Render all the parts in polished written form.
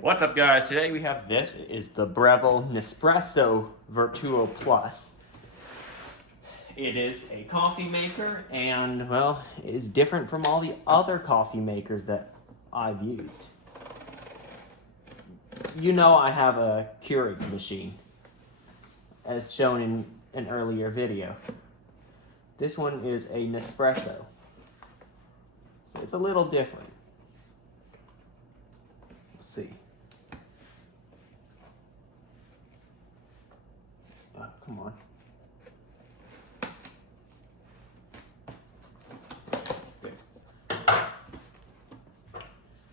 What's up, guys? Today we have this. It is the Breville Nespresso Vertuo Plus. It is a coffee maker, and well, it is different from all the other coffee makers that I've used. You know, I have a Keurig machine, as shown in an earlier video. This one is a Nespresso, so it's a little different. Let's see. Oh, come on.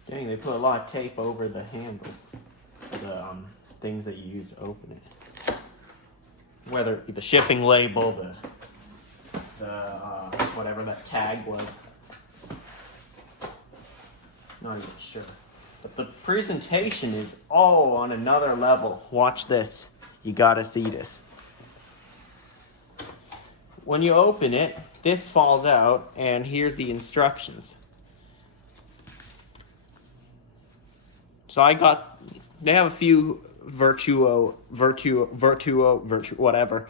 Dang, they put a lot of tape over the handles, the things that you use to open it. Whether it be the shipping label, the whatever that tag was. Not even sure. But the presentation is all on another level. Watch this. You gotta see this. When you open it, this falls out, and here's the instructions. So they have a few Vertuo, whatever,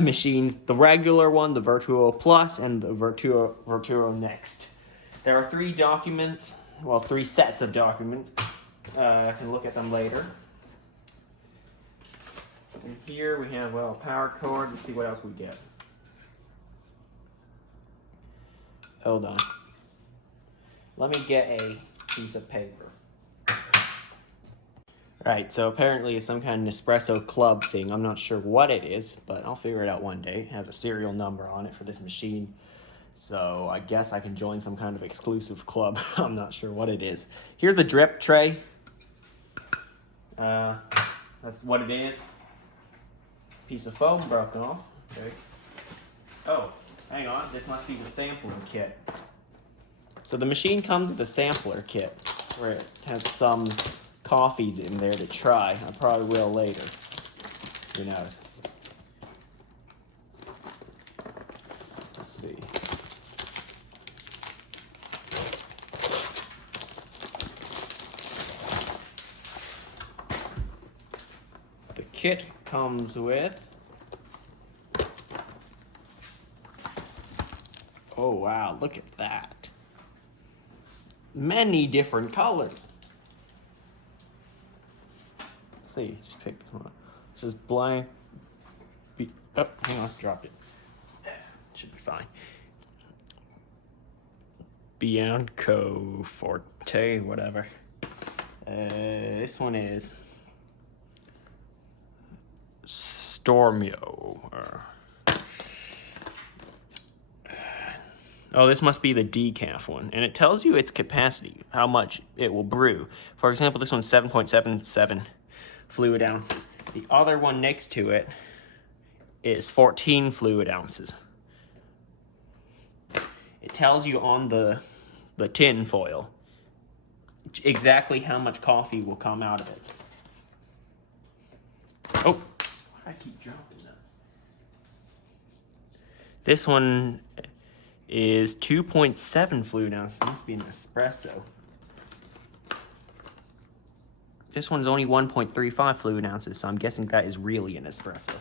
machines. The regular one, the Vertuo Plus, and the Vertuo Next. There are three sets of documents. I can look at them later. And here we have, a power cord. Let's see what else we get. Hold on. Let me get a piece of paper. Right, so apparently it's some kind of Nespresso club thing. I'm not sure what it is, but I'll figure it out one day. It has a serial number on it for this machine. So I guess I can join some kind of exclusive club. I'm not sure what it is. Here's the drip tray. That's what it is. Piece of foam broke off. Okay. Oh, hang on. This must be the sampling kit. So the machine comes with a sampler kit where it has some coffees in there to try. I probably will later. Who knows? Let's see. The kit comes with, oh wow, look at that. Many different colors. Let's see, just pick this one up. This is blank. Oh, hang on, dropped it. Should be fine. Bianco Forte, whatever. This one is Stormio. Oh, this must be the decaf one. And it tells you its capacity, how much it will brew. For example, this one's 7.77 fluid ounces. The other one next to it is 14 fluid ounces. It tells you on the tin foil exactly how much coffee will come out of it. Oh, I keep dropping that. This one is 2.7 fluid ounces. It must be an espresso. This one's only 1.35 fluid ounces, so I'm guessing that is really an espresso.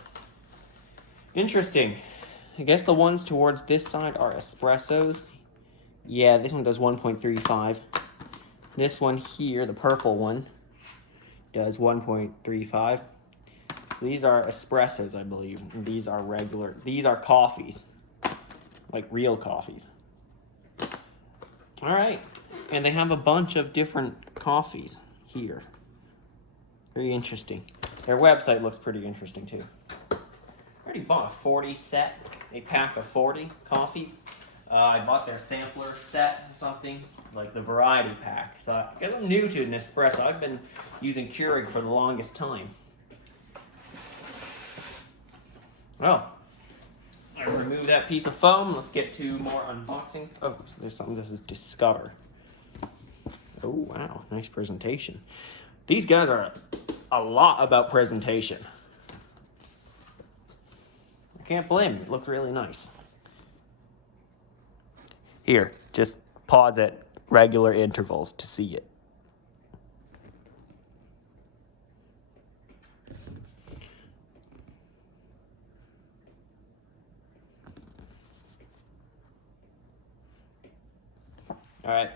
Interesting. I guess the ones towards this side are espressos. Yeah, this one does 1.35. This one here, the purple one, does 1.35. These are espressos, I believe. And these are regular. These are coffees. Like real coffees. All right. And they have a bunch of different coffees here. Very interesting. Their website looks pretty interesting too. I already bought a 40 set, a pack of 40 coffees. I bought their sampler set or something, like the variety pack. So I guess I'm new to Nespresso. I've been using Keurig for the longest time. Well, I remove that piece of foam. Let's get to more unboxing. Oh, there's something that says Discover. Oh, wow. Nice presentation. These guys are a lot about presentation. I can't blame it. It looks really nice. Here, just pause at regular intervals to see it. All right.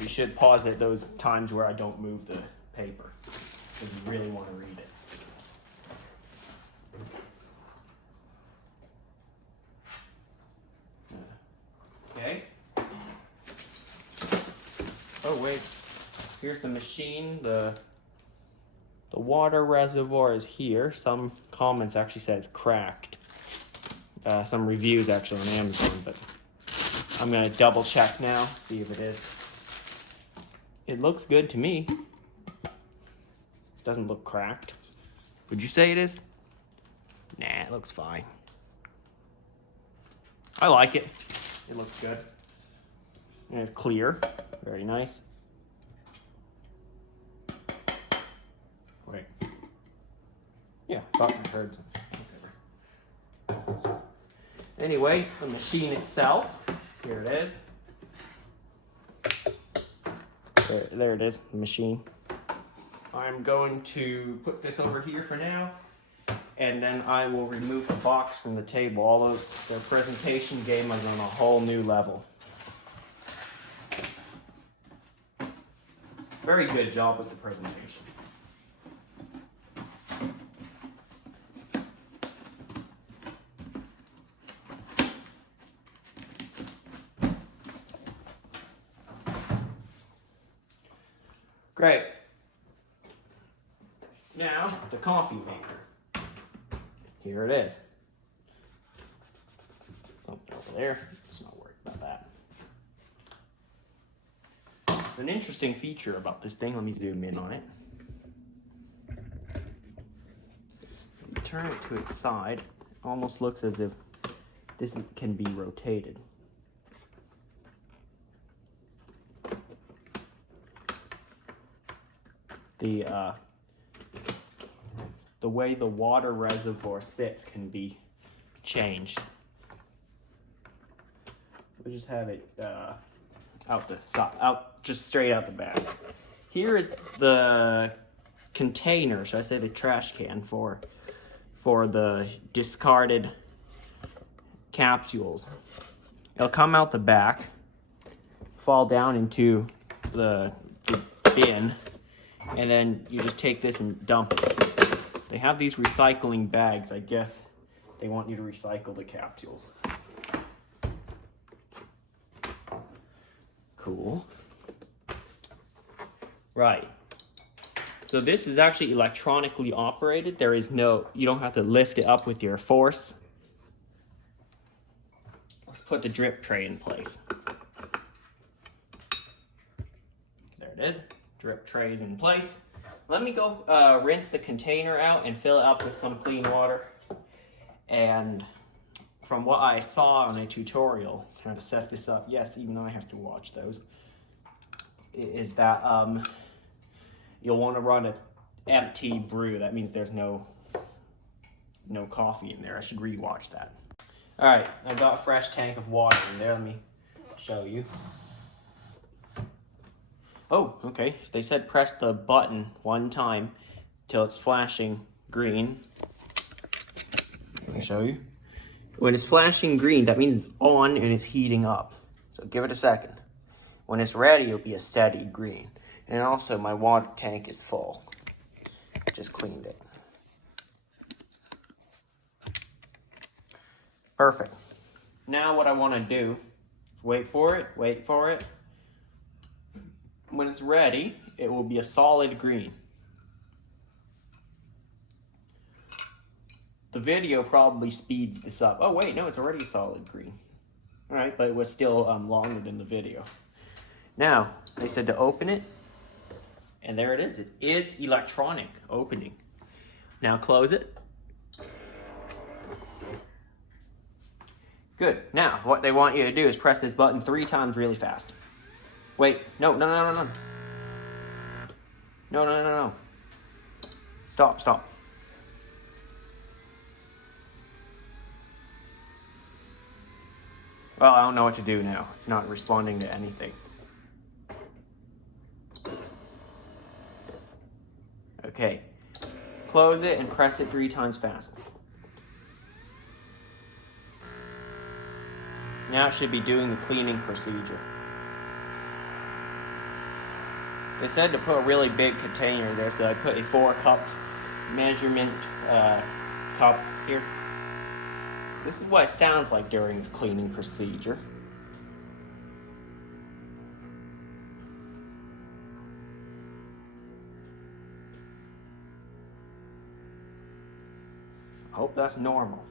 You should pause at those times where I don't move the paper, because you really want to read it. Okay. Oh wait, here's the machine. The water reservoir is here. Some comments actually said it's cracked. Some reviews actually on Amazon, but I'm gonna double check now, see if it is. It looks good to me. Doesn't look cracked. Would you say it is? Nah, it looks fine. I like it. It looks good. And it's clear. Very nice. Wait. Yeah, thought I heard something. Anyway, the machine itself. Here it is. There it is, the machine. I'm going to put this over here for now, and then I will remove the box from the table. Although their presentation game is on a whole new level. Very good job with the presentation. Great. Now, the coffee maker. Here it is. Something over there. Let's not worry about that. There's an interesting feature about this thing. Let me zoom in on it. Turn it to its side. It almost looks as if this can be rotated. The way the water reservoir sits can be changed. We'll just have it out the side, just straight out the back. Here is the container, should I say the trash can for the discarded capsules. It'll come out the back, fall down into the bin, and then you just take this and dump it. They have these recycling bags. I guess they want you to recycle the capsules. Cool. Right. So this is actually electronically operated. There is no, you don't have to lift it up with your force. Let's put the drip tray in place. There it is. Drip tray is in place. Let me go rinse the container out and fill it up with some clean water. And from what I saw on a tutorial, how to set this up, yes, even I have to watch those, is that you'll want to run an empty brew. That means there's no coffee in there. I should rewatch that. All right, I've got a fresh tank of water in there. Let me show you. Oh, okay. They said press the button one time till it's flashing green. Let me show you. When it's flashing green, that means it's on and it's heating up. So give it a second. When it's ready, it'll be a steady green. And also, my water tank is full. Just cleaned it. Perfect. Now what I want to do is wait for it. When it's ready, it will be a solid green. The video probably speeds this up. Oh wait, no, it's already a solid green. All right, but it was still longer than the video. Now, they said to open it, and there it is. It is electronic opening. Now close it. Good. Now, what they want you to do is press this button 3 times really fast. Wait, no. No. Stop. Well, I don't know what to do now. It's not responding to anything. Okay. Close it and press it 3 times fast. Now it should be doing the cleaning procedure. They said to put a really big container there, so I put a 4 cups measurement cup here. This is what it sounds like during this cleaning procedure. I hope that's normal.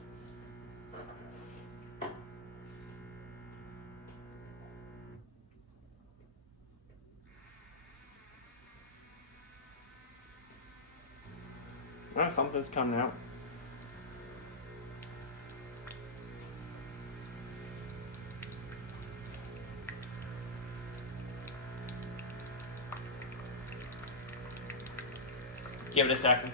Oh, something's coming out. Give it a second.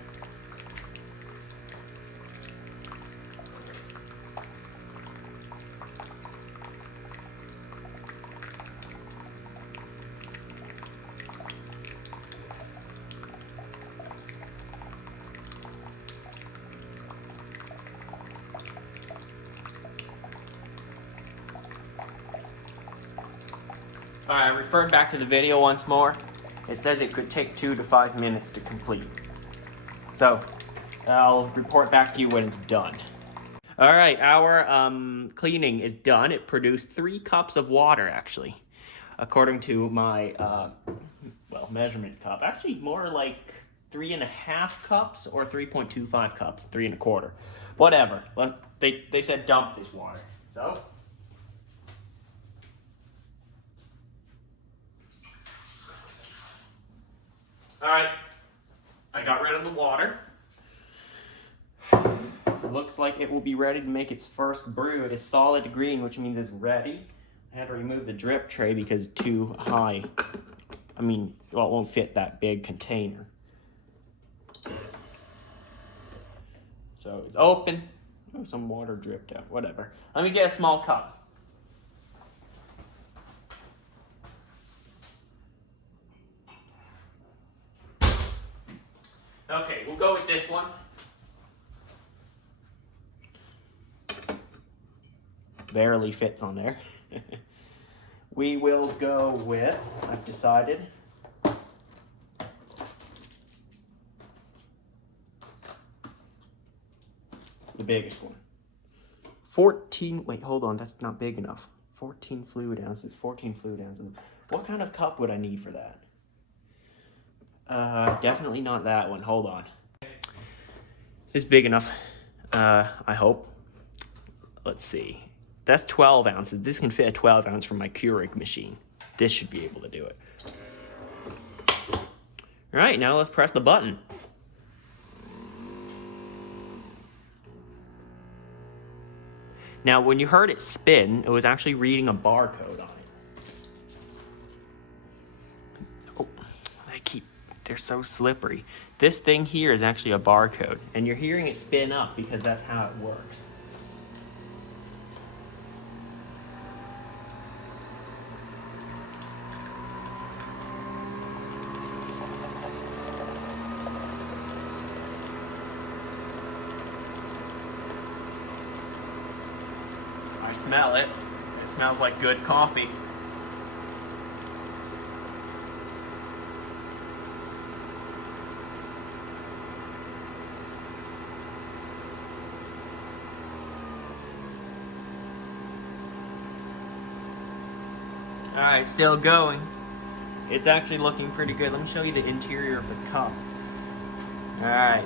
Alright, I referred back to the video once more. It says it could take 2 to 5 minutes to complete. So, I'll report back to you when it's done. Alright, our cleaning is done. It produced 3 cups of water, actually. According to my, measurement cup. Actually, more like 3.5 cups or 3.25 cups. 3.25. Whatever. They said dump this water. So... Alright, I got rid of the water. Looks like it will be ready to make its first brew. It is solid green, which means it's ready. I had to remove the drip tray because it's too high. I mean, well, it won't fit that big container. So it's open. Oh, some water dripped out, whatever. Let me get a small cup. Okay, we'll go with this one. Barely fits on there. We will go with, I've decided, the biggest one. 14, wait, hold on, that's not big enough. 14 fluid ounces, 14 fluid ounces. What kind of cup would I need for that? Definitely not that one. Hold on. It's big enough, I hope. Let's see. That's 12 ounces. This can fit a 12 ounce from my Keurig machine. This should be able to do it. All right, now let's press the button. Now, when you heard it spin, it was actually reading a barcode on it. Oh, they're so slippery. This thing here is actually a barcode, and you're hearing it spin up because that's how it works. I smell it. It smells like good coffee. Alright, still going. It's actually looking pretty good. Let me show you the interior of the cup. Alright.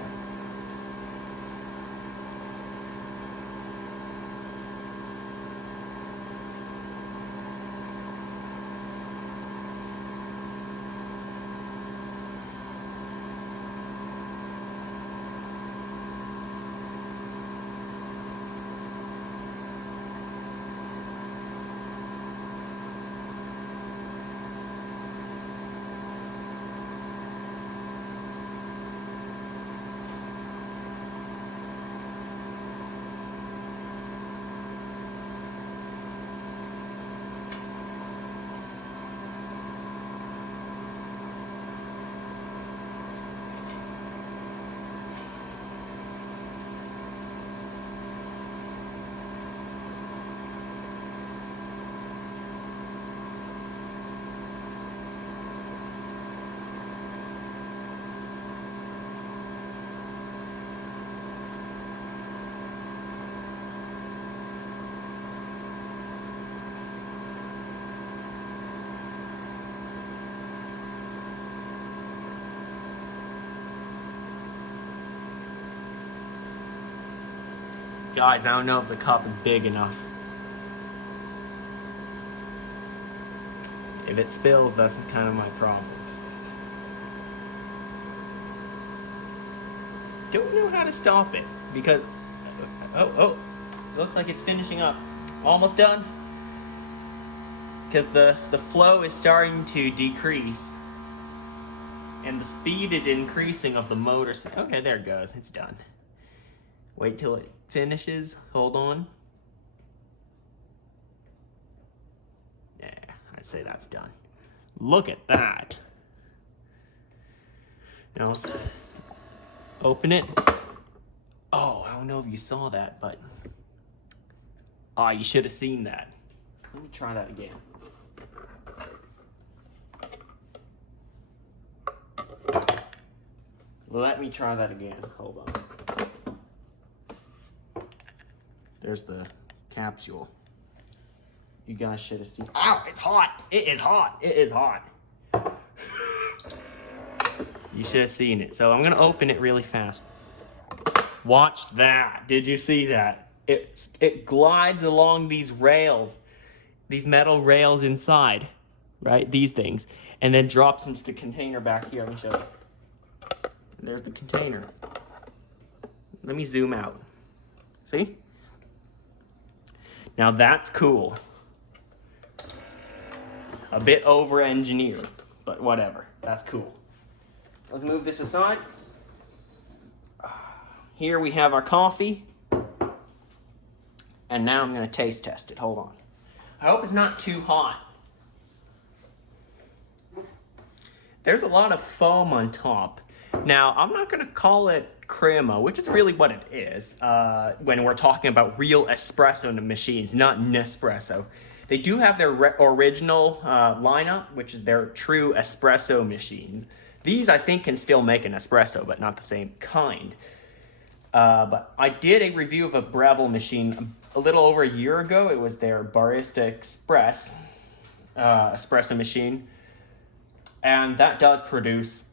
Guys, I don't know if the cup is big enough. If it spills, that's kind of my problem. Don't know how to stop it because, oh, looks like it's finishing up. Almost done. Because the flow is starting to decrease. And the speed is increasing of the motor. Okay, there it goes. It's done. Wait till it finishes. Hold on. Yeah, I'd say that's done. Look at that. Now let's open it. Oh, I don't know if you saw that, but you should have seen that. Let me try that again. Let me try that again. Hold on. There's the capsule. You guys should have seen. Ow, it's hot. It is hot. It is hot. You should have seen it. So I'm going to open it really fast. Watch that. Did you see that? It glides along these rails, these metal rails inside, right? These things. And then drops into the container back here. Let me show you. And there's the container. Let me zoom out. See? Now that's cool. A bit over-engineered, but whatever. That's cool. Let's move this aside. Here we have our coffee. And now I'm going to taste test it. Hold on. I hope it's not too hot. There's a lot of foam on top. Now, I'm not going to call it crema, which is really what it is when we're talking about real espresso machines, not Nespresso. They do have their original lineup, which is their true espresso machine. These, I think, can still make an espresso, but not the same kind. But I did a review of a Breville machine a little over a year ago. It was their Barista Express espresso machine. And that does produce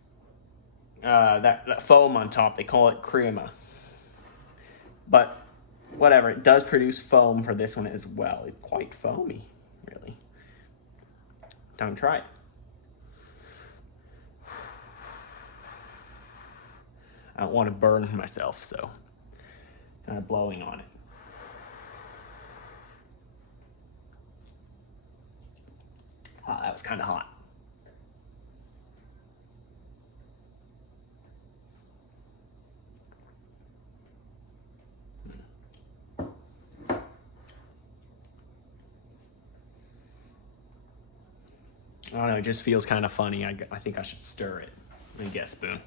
that foam on top. They call it crema. But whatever, it does produce foam for this one as well. It's quite foamy, really. Don't try it. I don't want to burn myself, so kind of blowing on it. That was kind of hot. I don't know, it just feels kind of funny. I think I should stir it. Let me get a spoon.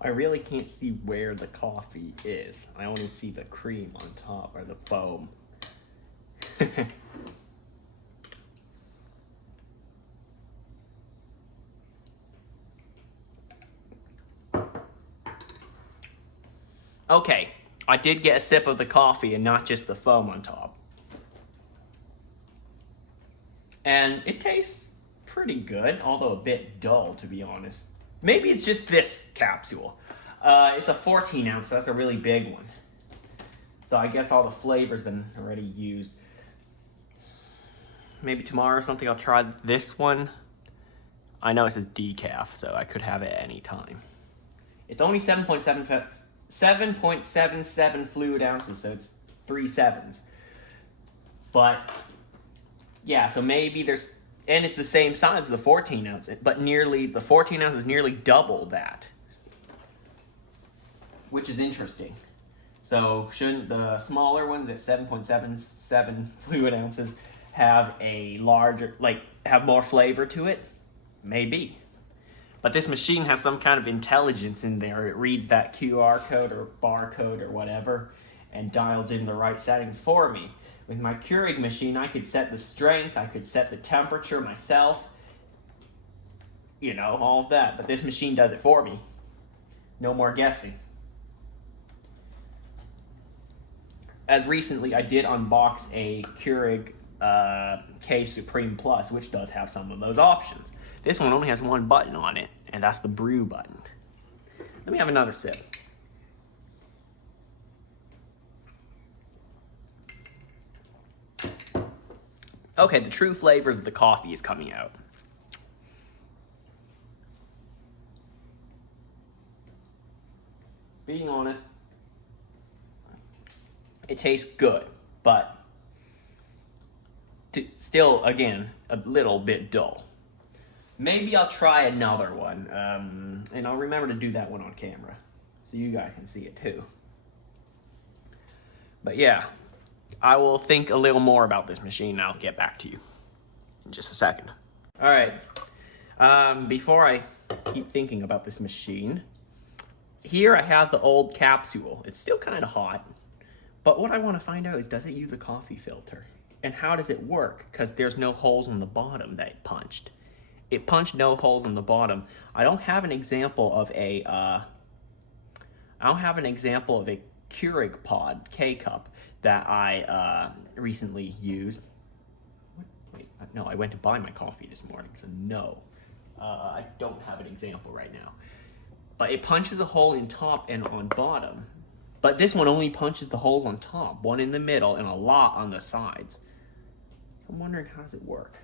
I really can't see where the coffee is. I only see the cream on top, or the foam. Okay, I did get a sip of the coffee and not just the foam on top. And it tastes pretty good, although a bit dull, to be honest. Maybe it's just this capsule. It's a 14 ounce, so that's a really big one. So I guess all the flavor's been already used. Maybe tomorrow or something I'll try this one. I know it says decaf, so I could have it at any time. It's only 7.77 fluid ounces, so it's 3 sevens. But yeah, so maybe there's, and it's the same size as the 14 ounce, but the 14 ounce is nearly double that, which is interesting. So shouldn't the smaller ones at 7.77 fluid ounces have a larger, have more flavor to it? Maybe. But this machine has some kind of intelligence in there. It reads that QR code or barcode or whatever, and dials in the right settings for me. With my Keurig machine, I could set the strength, I could set the temperature myself, you know, all of that. But this machine does it for me. No more guessing. As recently, I did unbox a Keurig K Supreme Plus, which does have some of those options. This one only has one button on it, and that's the brew button. Let me have another sip. Okay, the true flavors of the coffee is coming out. Being honest, it tastes good, but still, again, a little bit dull. Maybe I'll try another one, and I'll remember to do that one on camera, so you guys can see it too. But yeah, I will think a little more about this machine, and I'll get back to you in just a second. All right, before I keep thinking about this machine, here I have the old capsule. It's still kind of hot, but what I want to find out is, does it use a coffee filter? And how does it work? Because there's no holes on the bottom that it punched. It punched no holes on the bottom. I don't have an example of a Keurig pod K-cup that I recently used. Wait, no, I went to buy my coffee this morning, so no. I don't have an example right now. But it punches a hole in top and on bottom. But this one only punches the holes on top, one in the middle and a lot on the sides. I'm wondering, how does it work?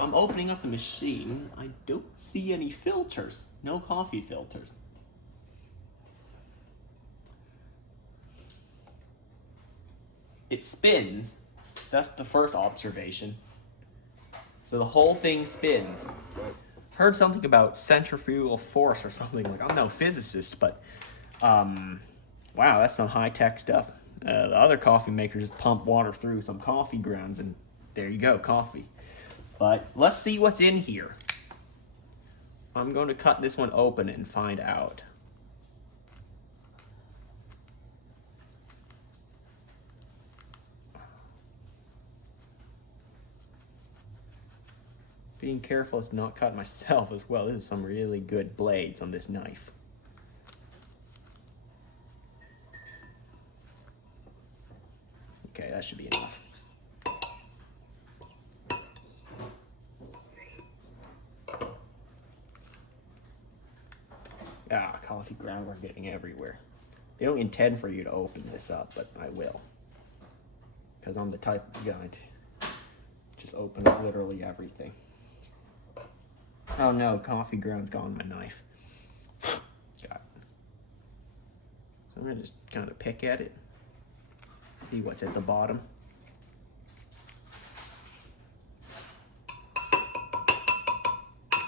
I'm opening up the machine. I don't see any filters. No coffee filters. It spins. That's the first observation. So the whole thing spins. Heard something about centrifugal force or something. Like, I'm no physicist, but wow, that's some high-tech stuff. The other coffee makers pump water through some coffee grounds, and there you go, coffee. But let's see what's in here. I'm going to cut this one open and find out. Being careful to not cut myself as well. This is some really good blades on this knife. Okay, that should be enough. Coffee ground we're getting everywhere. They don't intend for you to open this up, but I will. Because I'm the type of guy to just open up literally everything. Oh no, coffee ground's gone my knife. Got it. So I'm gonna just kind of pick at it. See what's at the bottom.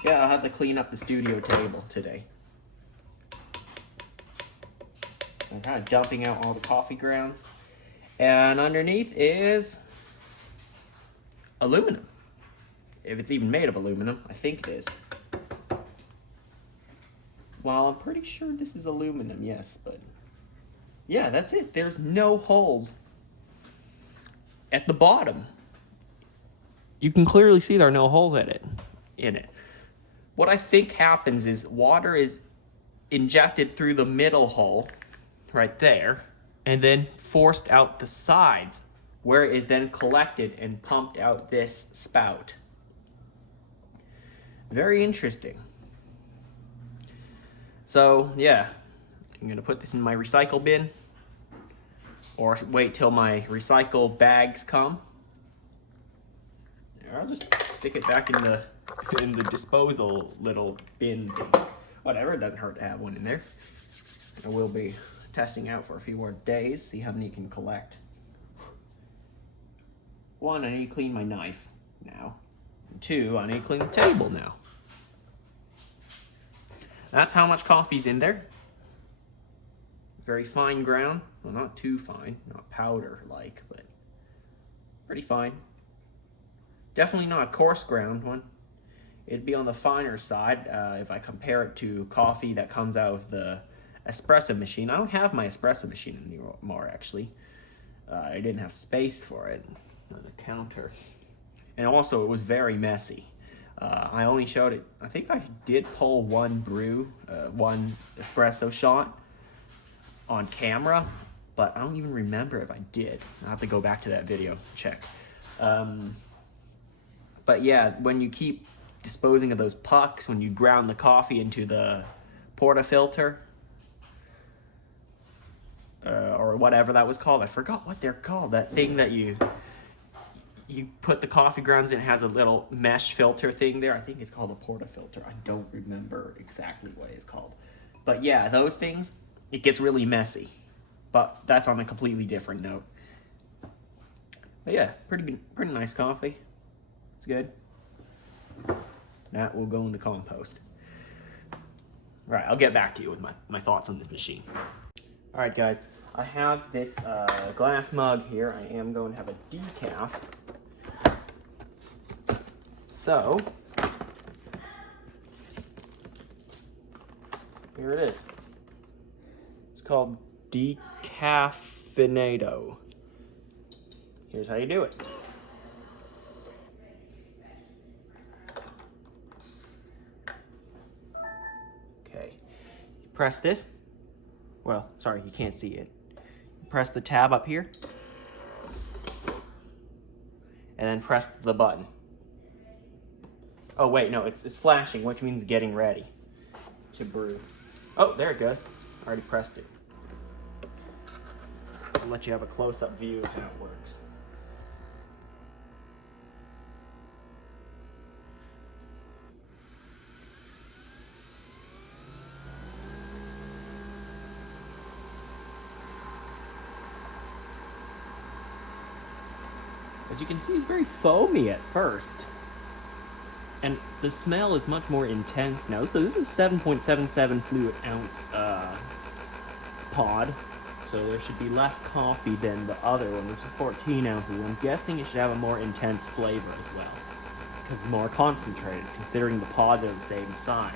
Yeah, I'll have to clean up the studio table today. I'm kind of dumping out all the coffee grounds. And underneath is aluminum. If it's even made of aluminum, I think it is. Well, I'm pretty sure this is aluminum, yes, but yeah, that's it. There's no holes at the bottom. You can clearly see there are no holes in it. What I think happens is water is injected through the middle hole right there and then forced out the sides, where it is then collected and pumped out this spout. Very interesting. So yeah, I'm gonna put this in my recycle bin, or wait till my recycle bags come. I'll just stick it back in the disposal little bin thing. Whatever, it doesn't hurt to have one in there. I will be testing out for a few more days, see how many can collect. One, I need to clean my knife now. And two, I need to clean the table now. That's how much coffee's in there. Very fine ground. Well, not too fine, not powder-like, but pretty fine. Definitely not a coarse ground one. It'd be on the finer side if I compare it to coffee that comes out of the espresso machine. I don't have my espresso machine anymore, actually. I didn't have space for it on the counter. And also, it was very messy. I only showed it, I think I did pull one espresso shot on camera, but I don't even remember if I did. I'll have to go back to that video, check. But yeah, when you keep disposing of those pucks, when you ground the coffee into the portafilter, or whatever that was called, I forgot what they're called, that thing that you put the coffee grounds in, it has a little mesh filter thing there. I think it's called a portafilter. I don't remember exactly what it's called. But yeah, those things, it gets really messy. But that's on a completely different note. But yeah, pretty nice coffee. It's good. That will go in the compost. All right, I'll get back to you with my thoughts on this machine. All right, guys, I have this glass mug here. I am going to have a decaf. So, here it is. It's called Decaffeinado. Here's how you do it. Okay, press this. Well, sorry, you can't see it. Press the tab up here, and then press the button. Oh wait, no, it's flashing, which means getting ready to brew. Oh, there it goes. I already pressed it. I'll let you have a close-up view of how it works. As you can see, it's very foamy at first. And the smell is much more intense now. So this is 7.77 fluid ounce pod. So there should be less coffee than the other one, which is 14 ounces. I'm guessing it should have a more intense flavor as well, because it's more concentrated, considering the pods are the same size.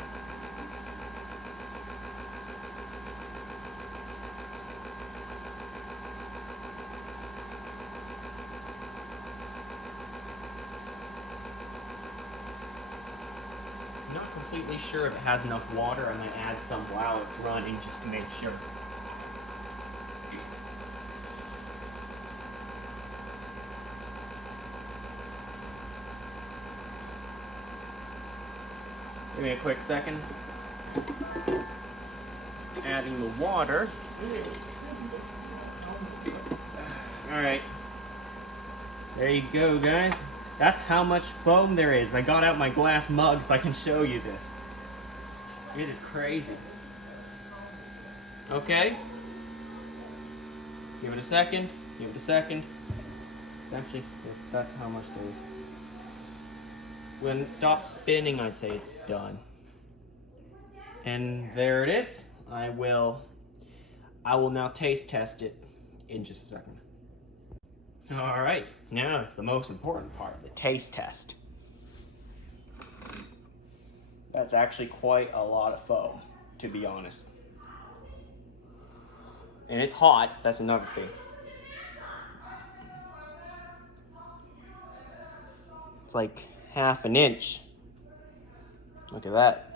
I'm not completely sure if it has enough water. I might add some while it's running just to make sure. Give me a quick second. Adding the water. Alright. There you go, guys. That's how much foam there is. I got out my glass mug so I can show you this. It is crazy. Okay. Give it a second. Give it a second. Actually, that's how much there is. When it stops spinning, I'd say it's done. And there it is. I will now taste test it in just a second. All right, now it's the most important part, the taste test. That's actually quite a lot of foam, to be honest. And it's hot, that's another thing. It's like half an inch. Look at that.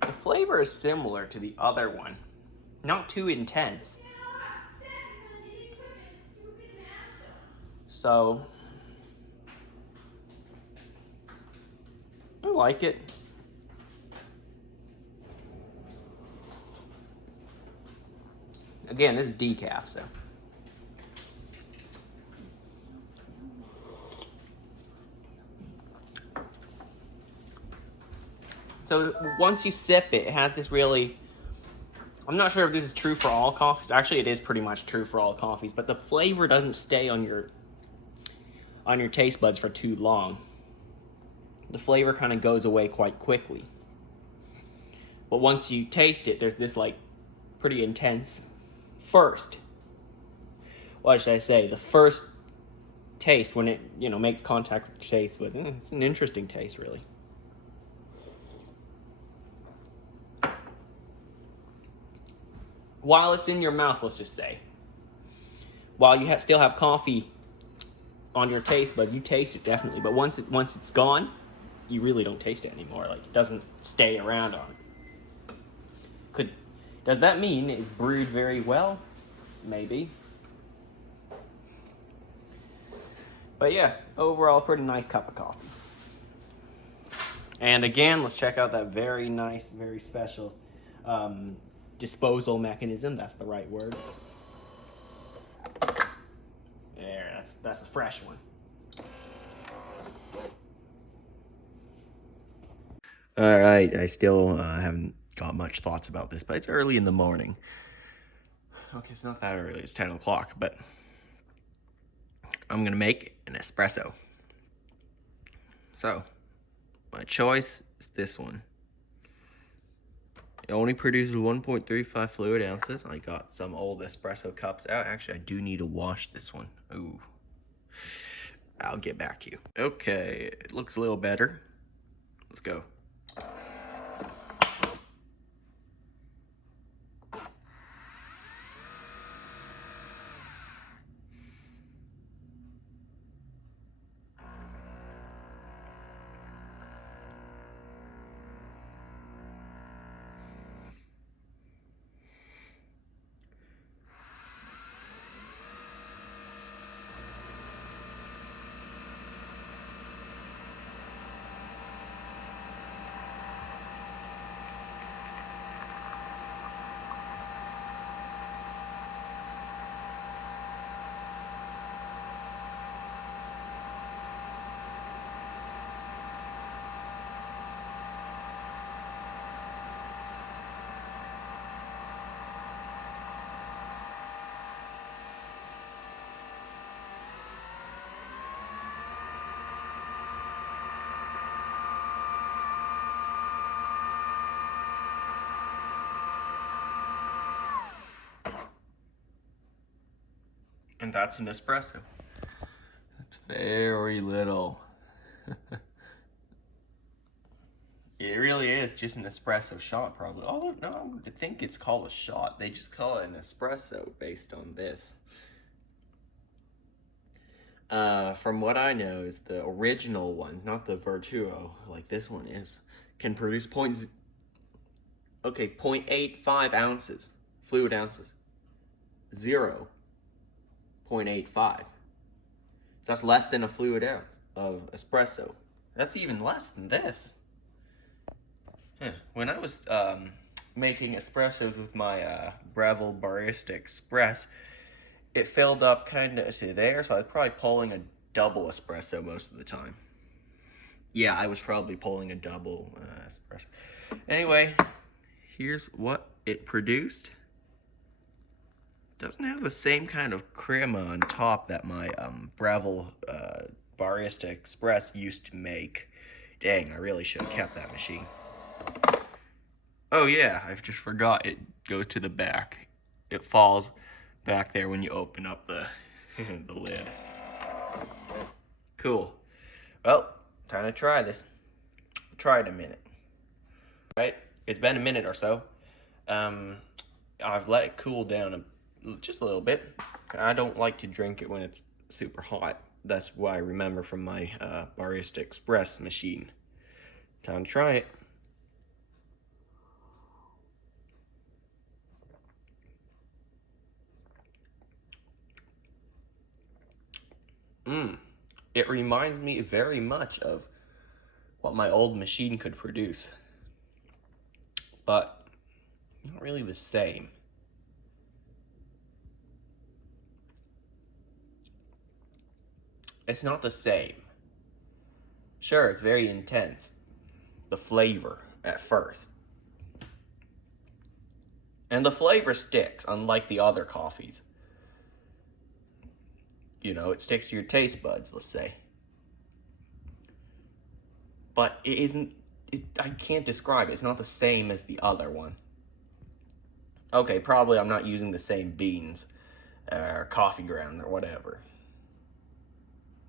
The flavor is similar to the other one. Not too intense. So, I like it. Again, this is decaf, so. So once you sip it, it has this really, I'm not sure if this is true for all coffees. Actually, it is pretty much true for all coffees, but the flavor doesn't stay on your taste buds for too long. The flavor kind of goes away quite quickly. But once you taste it, there's this like pretty intense what should I say? The first taste when it, you know, makes contact with the taste, but it's an interesting taste, really. While it's in your mouth, let's just say, while you still have coffee on your taste bud, you taste it definitely, but once it's gone, you really don't taste it anymore. Like, it doesn't stay around on it. Does that mean it's brewed very well? Maybe. But yeah, overall, pretty nice cup of coffee. And again, let's check out that very nice, very special disposal mechanism. That's the right word. There, that's a fresh one. All right, I still haven't got much thoughts about this, but it's early in the morning. Okay, it's not that early, it's 10 o'clock, but I'm gonna make an espresso. So, my choice is this one. It only produces 1.35 fluid ounces. I got some old espresso cups out. Actually, I do need to wash this one. Ooh. I'll get back to you. Okay, it looks a little better. Let's go. And that's an espresso. That's very little. It really is just an espresso shot, probably. Although, no, I think it's called a shot. They just call it an espresso based on this. From what I know, is the original one, not the Vertuo, like this one is, can produce 0.85 ounces, fluid ounces. 0.85. So that's less than a fluid ounce of espresso. That's even less than this. When I was making espressos with my Breville Barista Express, it filled up kind of to there, so I was probably pulling a double espresso most of the time. Yeah, I was probably pulling a double espresso. Anyway, here's what it produced. Doesn't have the same kind of crema on top that my Breville Barista Express used to make. Dang, I really should have kept that machine. Oh yeah, I just forgot it goes to the back. It falls back there when you open up the the lid. Cool. Well, time to try this. Try it a minute. Right? It's been a minute or so. I've let it cool down just a little bit. I don't like to drink it when it's super hot. That's what I remember from my Barista Express machine. Time to try it. It reminds me very much of what my old machine could produce, but not really the same. It's not the same. Sure, it's very intense, the flavor at first. And the flavor sticks, unlike the other coffees. You know, it sticks to your taste buds, let's say. But it isn't, I can't describe it. It's not the same as the other one. Okay, probably I'm not using the same beans or coffee ground or whatever.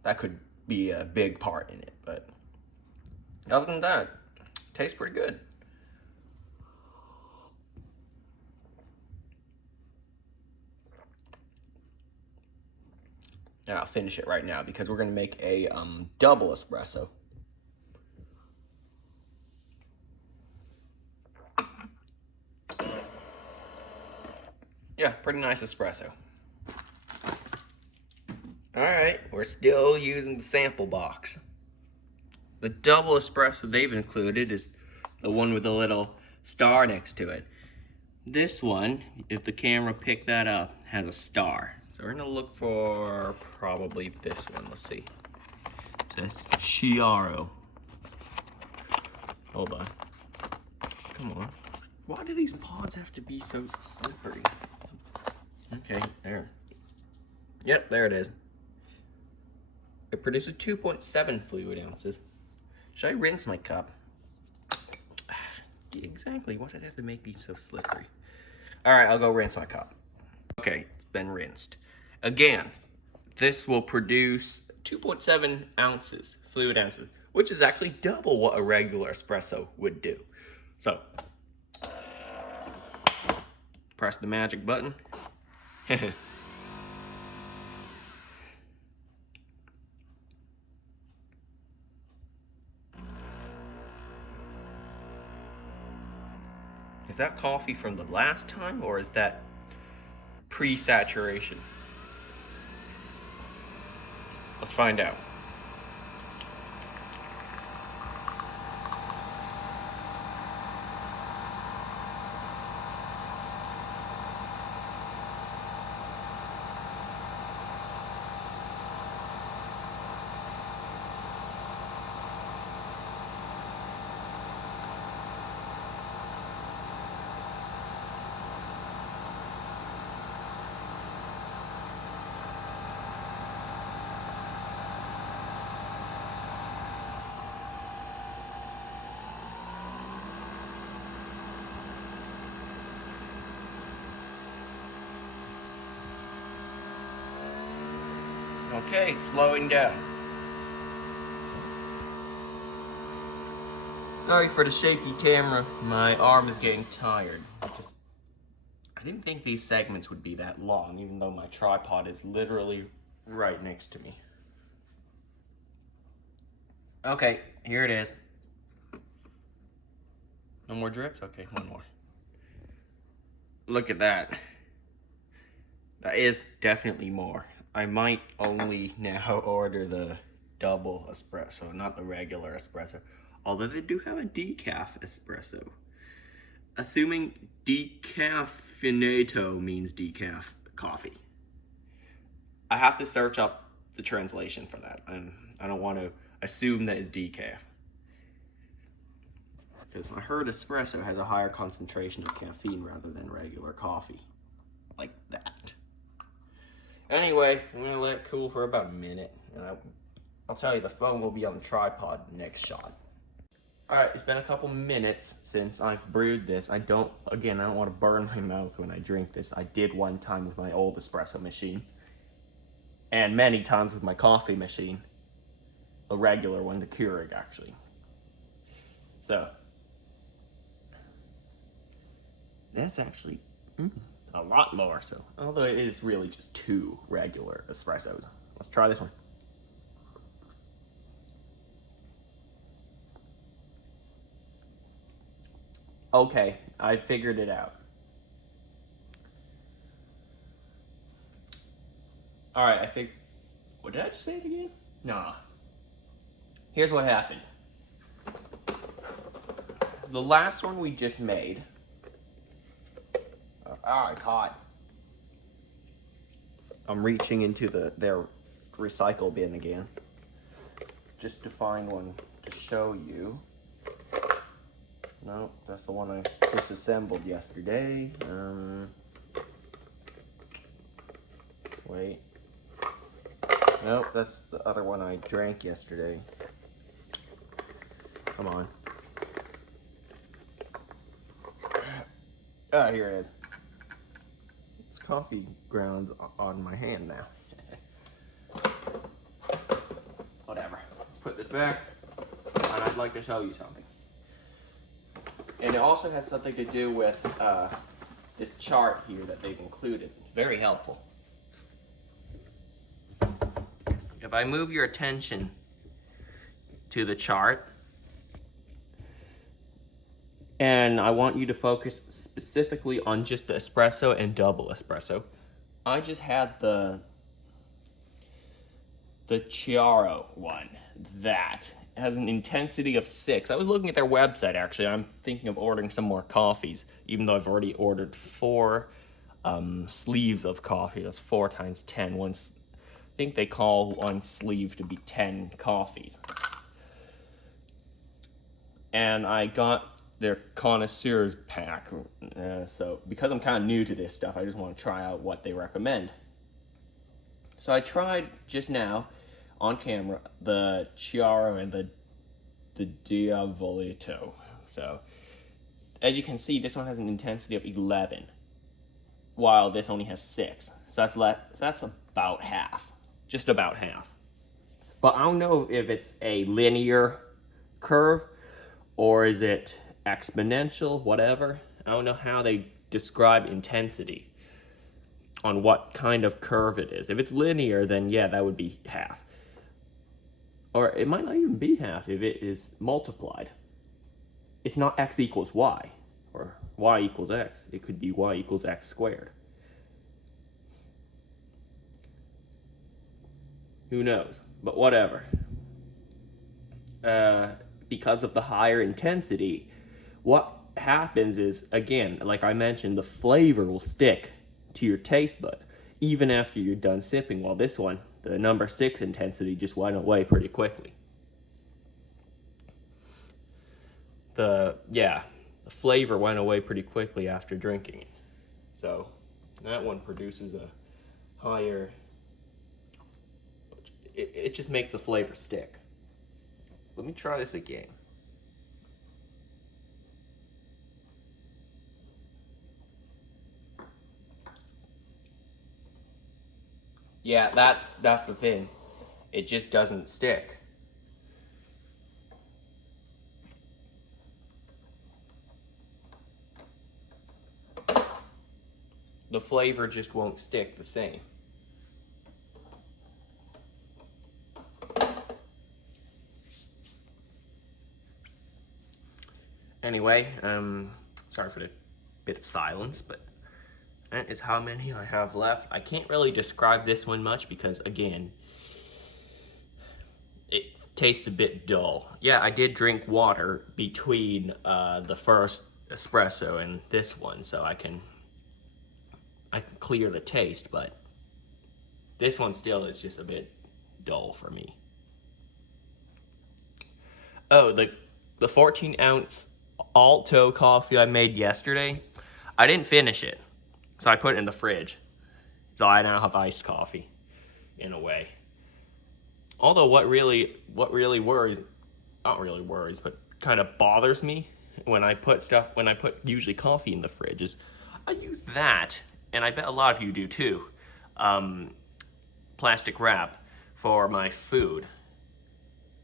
that could be a big part in it. But other than that, it tastes pretty good. And I'll finish it right now because we're gonna make a double espresso. Yeah, pretty nice espresso. Alright, we're still using the sample box. The double espresso they've included is the one with the little star next to it. This one, if the camera picked that up, has a star. So we're gonna look for probably this one. Let's see. It says Chiaro. Hold on. Come on. Why do these pods have to be so slippery? Okay, there. Yep, there it is. It produces 2.7 fluid ounces. Should I rinse my cup? Exactly, why do they have to make these so slippery? Alright, I'll go rinse my cup. Okay, it's been rinsed. Again, this will produce 2.7 ounces, fluid ounces, which is actually double what a regular espresso would do. So, press the magic button. Is that coffee from the last time, or is that pre-saturation? Let's find out. Okay, slowing down. Sorry for the shaky camera. My arm is getting tired. I didn't think these segments would be that long, even though my tripod is literally right next to me. Okay, here it is. No more drips? Okay, one more. Look at that. That is definitely more. I might only now order the double espresso, not the regular espresso. Although they do have a decaf espresso. Assuming decaffeinato means decaf coffee. I have to search up the translation for that. And I don't want to assume that it's decaf. Because I heard espresso has a higher concentration of caffeine rather than regular coffee. Like that. Anyway, I'm going to let it cool for about a minute. And I'll tell you, the phone will be on the tripod next shot. Alright, it's been a couple minutes since I've brewed this. I don't want to burn my mouth when I drink this. I did one time with my old espresso machine. And many times with my coffee machine. The regular one, the Keurig, actually. So, that's actually a lot more. So, although it is really just 2 regular espressos. Let's try this one. Okay, I figured it out. Alright, what did I just say it again? Nah. Here's what happened. The last one we just made. It's hot. I'm reaching into their recycle bin again. Just to find one to show you. No, that's the one I disassembled yesterday. Wait. Nope, that's the other one I drank yesterday. Come on. Here it is. It's coffee grounds on my hand now. back, and I'd like to show you something. And it also has something to do with this chart here that they've included. It's very helpful. If I move your attention to the chart, and I want you to focus specifically on just the espresso and double espresso. I just had the Chiaro one. That has an intensity of 6. I was looking at their website, actually. I'm thinking of ordering some more coffees, even though I've already ordered 4 sleeves of coffee. That's 4 times 10. I think they call one sleeve to be 10 coffees. And I got their connoisseurs pack. So because I'm kind of new to this stuff, I just want to try out what they recommend. So I tried just now on camera the Chiaro and the Diavolito. So as you can see, this one has an intensity of 11, while this only has 6. So that's about half, just about half. But I don't know if it's a linear curve or is it exponential, whatever. I don't know how they describe intensity on what kind of curve it is. If it's linear, then yeah, that would be half. Or it might not even be half if it is multiplied. It's not x equals y or y equals x. It could be y equals x squared. Who knows? But whatever. Because of the higher intensity, what happens is, again, like I mentioned, the flavor will stick to your taste buds even after you're done sipping, while this one, the number 6 intensity, just went away pretty quickly. The flavor went away pretty quickly after drinking it. So that one produces a higher, it just makes the flavor stick. Let me try this again. Yeah, that's the thing. It just doesn't stick. The flavor just won't stick the same. Anyway, sorry for the bit of silence, but that is how many I have left. I can't really describe this one much because, again, it tastes a bit dull. Yeah, I did drink water between the first espresso and this one, so I can clear the taste, but this one still is just a bit dull for me. Oh, the 14-ounce Alto coffee I made yesterday, I didn't finish it. So I put it in the fridge. So I now have iced coffee, in a way. Although what really worries, not really worries, but kind of bothers me when I put usually coffee in the fridge is I use that, and I bet a lot of you do too, plastic wrap for my food.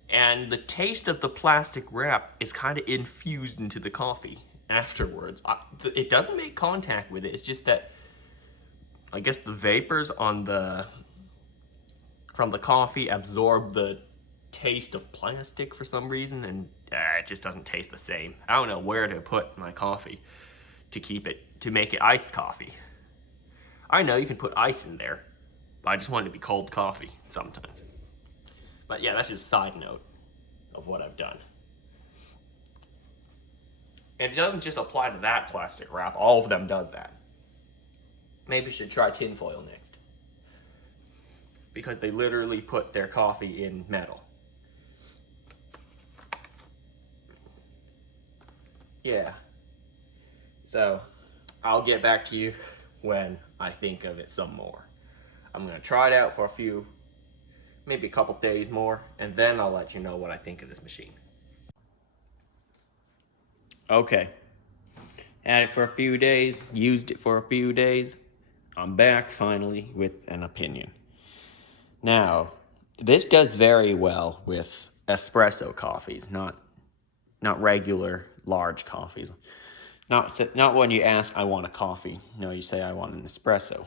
And the taste of the plastic wrap is kind of infused into the coffee afterwards. It doesn't make contact with it. It's just that I guess the vapors from the coffee absorb the taste of plastic for some reason, and it just doesn't taste the same. I don't know where to put my coffee to make it iced coffee. I know you can put ice in there, but I just want it to be cold coffee sometimes. But yeah, that's just a side note of what I've done. And it doesn't just apply to that plastic wrap. All of them does that. Maybe you should try tinfoil next. Because they literally put their coffee in metal. Yeah. So, I'll get back to you when I think of it some more. I'm going to try it out for maybe a couple days more, and then I'll let you know what I think of this machine. Okay. Had it for a few days, used it for a few days. I'm back finally with an opinion. Now, this does very well with espresso coffees, not regular large coffees. Not when you ask, I want a coffee. No, you say, I want an espresso.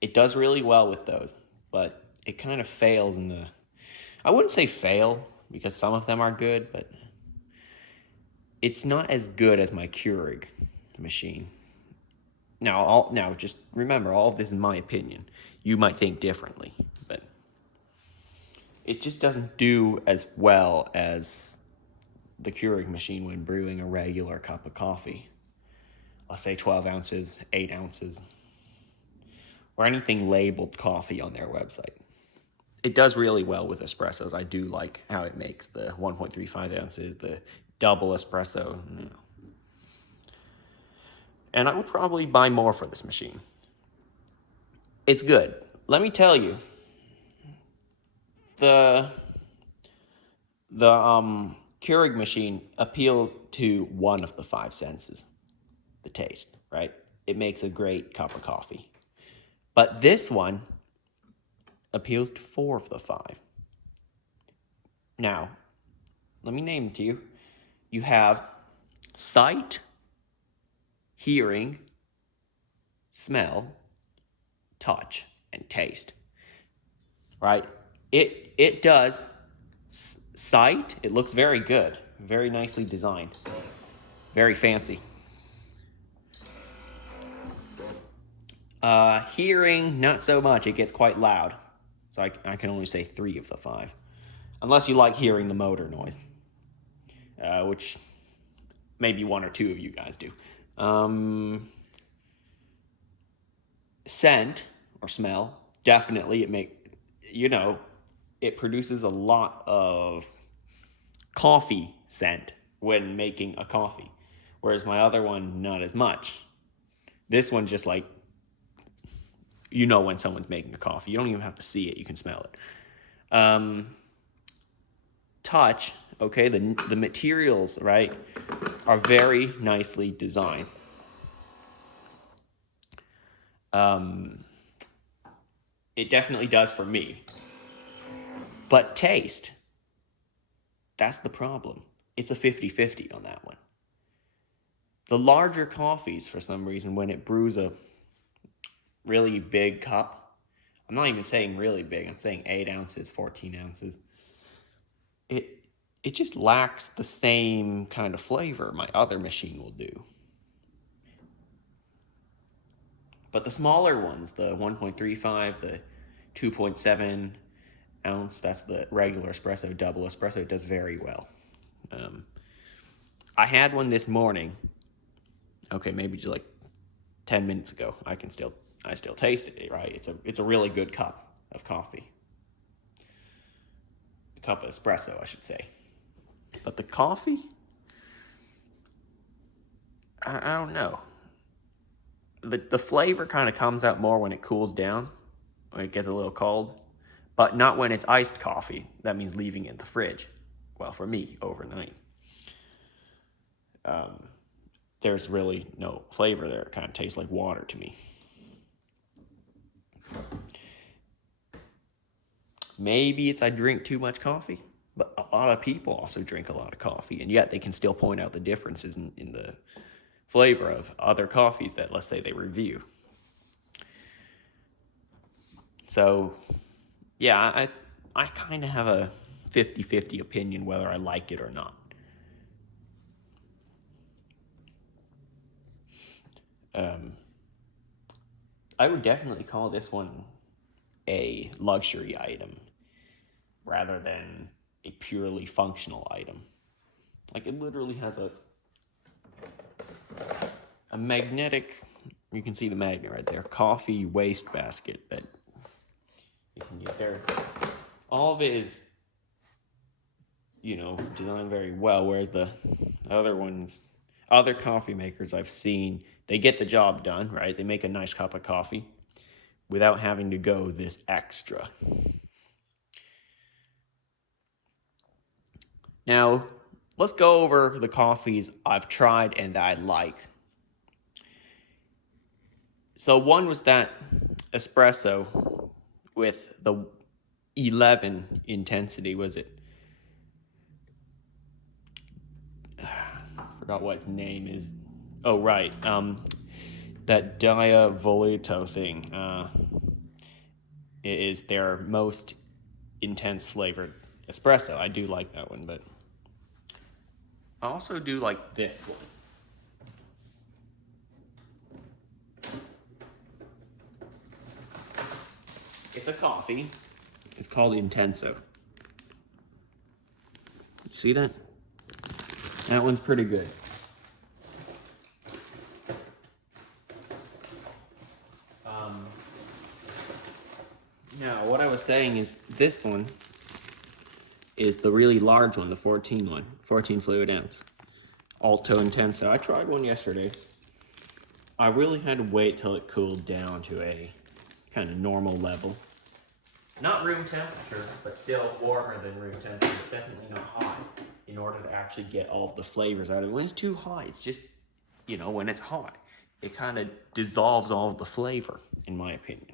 It does really well with those, but it kind of fails in the... I wouldn't say fail, because some of them are good, but it's not as good as my Keurig machine. Now, just remember, all of this is my opinion. You might think differently, but it just doesn't do as well as the Keurig machine when brewing a regular cup of coffee. Let's say 12 ounces, 8 ounces, or anything labeled coffee on their website. It does really well with espressos. I do like how it makes the 1.35 ounces, the double espresso. And I would probably buy more for this machine. It's good. Let me tell you, the Keurig machine appeals to one of the five senses, the taste, right? It makes a great cup of coffee. But this one appeals to four of the five. Now, let me name it to you. You have sight, hearing, smell, touch, and taste, right? It does sight. It looks very good, very nicely designed, very fancy. Hearing, not so much. It gets quite loud, so I can only say 3 of the 5, unless you like hearing the motor noise, which maybe 1 or 2 of you guys do. Scent or smell, definitely it produces a lot of coffee scent when making a coffee, whereas my other one, not as much. This one just like, when someone's making a coffee. You don't even have to see it. You can smell it. Touch, okay, the materials, right, are very nicely designed. It definitely does for me. But taste, that's the problem. It's a 50-50 on that one. The larger coffees, for some reason, when it brews a really big cup, I'm not even saying really big, I'm saying 8 ounces, 14 ounces, it just lacks the same kind of flavor my other machine will do. But the smaller ones, the 1.35, the 2.7 ounce, that's the regular espresso, double espresso, it does very well. I had one this morning, okay, maybe just like 10 minutes ago. I still tasted it, right? It's a really good cup of coffee. A cup of espresso, I should say. But the coffee, I don't know. The flavor kind of comes out more when it cools down, when it gets a little cold, but not when it's iced coffee. That means leaving it in the fridge. Well, for me, overnight. There's really no flavor there. It kind of tastes like water to me. Maybe it's I drink too much coffee, but a lot of people also drink a lot of coffee, and yet they can still point out the differences in the flavor of other coffees that, let's say, they review. So, yeah, I kind of have a 50-50 opinion whether I like it or not. I would definitely call this one a luxury item rather than a purely functional item. Like, it literally has a magnetic, you can see the magnet right there, coffee waste basket that you can get there. All of it is, designed very well, whereas the other coffee makers I've seen, they get the job done, right? They make a nice cup of coffee without having to go this extra. Now, let's go over the coffees I've tried and that I like. So one was that espresso with the 11 intensity, was it? Forgot what its name is. Oh, right. That Dia Voluto thing. It is their most intense flavored espresso. I do like that one, but I also do like this one. It's a coffee. It's called Intenso. You see that? That one's pretty good. Now, what I was saying is this one is the really large one, the 14 fluid ounce. Alto Intenso. I tried one yesterday. I really had to wait till it cooled down to a kind of normal level. Not room temperature, but still warmer than room temperature, but definitely not hot, in order to actually get all of the flavors out of it. When it's too hot, it's just, you know, when it's hot, it kind of dissolves all of the flavor, in my opinion.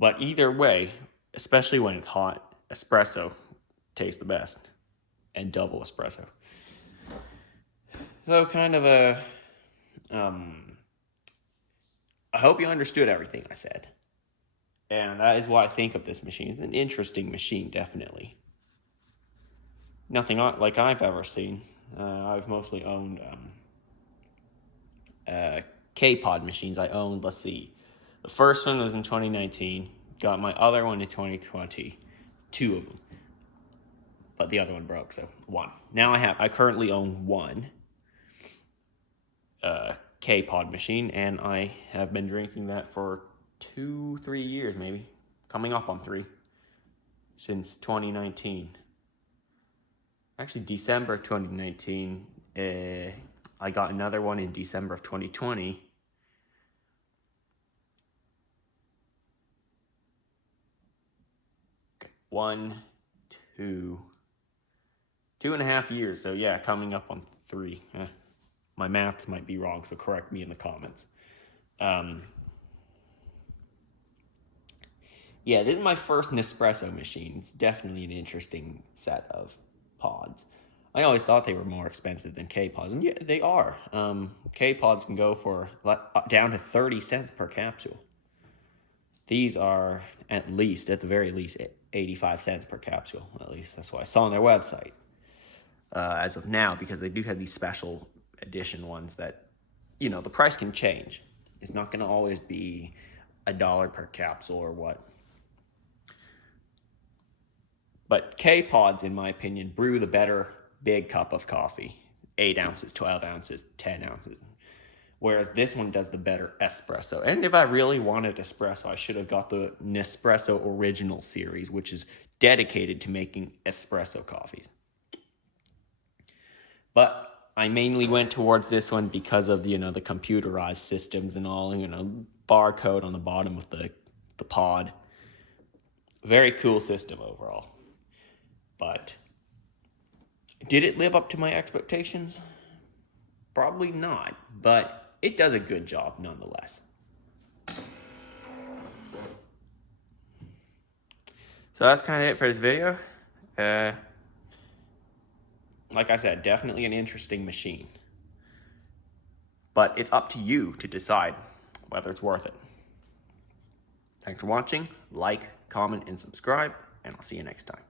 But either way, especially when it's hot, espresso tastes the best, and double espresso. So kind of a, I hope you understood everything I said. And that is what I think of this machine. It's an interesting machine, definitely. Nothing like I've ever seen. I've mostly owned K-Pod machines. I owned, let's see, the first one was in 2019. Got my other one in 2020. 2 of them. But the other one broke, so 1. Now I currently own 1 K-Pod machine, and I have been drinking that for 2-3 years, maybe. Coming up on 3. Since 2019. Actually, December 2019. I got another one in December of 2020. Okay, 1, 2, 2.5 years. So yeah, coming up on 3. My math might be wrong, so correct me in the comments. Yeah, this is my first Nespresso machine. It's definitely an interesting set of pods. I always thought they were more expensive than K-Pods, and yeah, they are. K-Pods can go for down to 30 cents per capsule. These are at the very least, 85 cents per capsule. At least that's what I saw on their website as of now, because they do have these special edition ones that, you know, the price can change. It's not going to always be $1 per capsule or what. But K-Pods, in my opinion, brew the better big cup of coffee. 8 ounces, 12 ounces, 10 ounces. Whereas this one does the better espresso. And if I really wanted espresso, I should have got the Nespresso Original series, which is dedicated to making espresso coffees. But I mainly went towards this one because of the, you know, the computerized systems and all, you know, barcode on the bottom of the pod. Very cool system overall. But did it live up to my expectations? Probably not, but it does a good job nonetheless. So that's kind of it for this video. Like I said, definitely an interesting machine. But it's up to you to decide whether it's worth it. Thanks for watching. Like, comment, and subscribe, and I'll see you next time.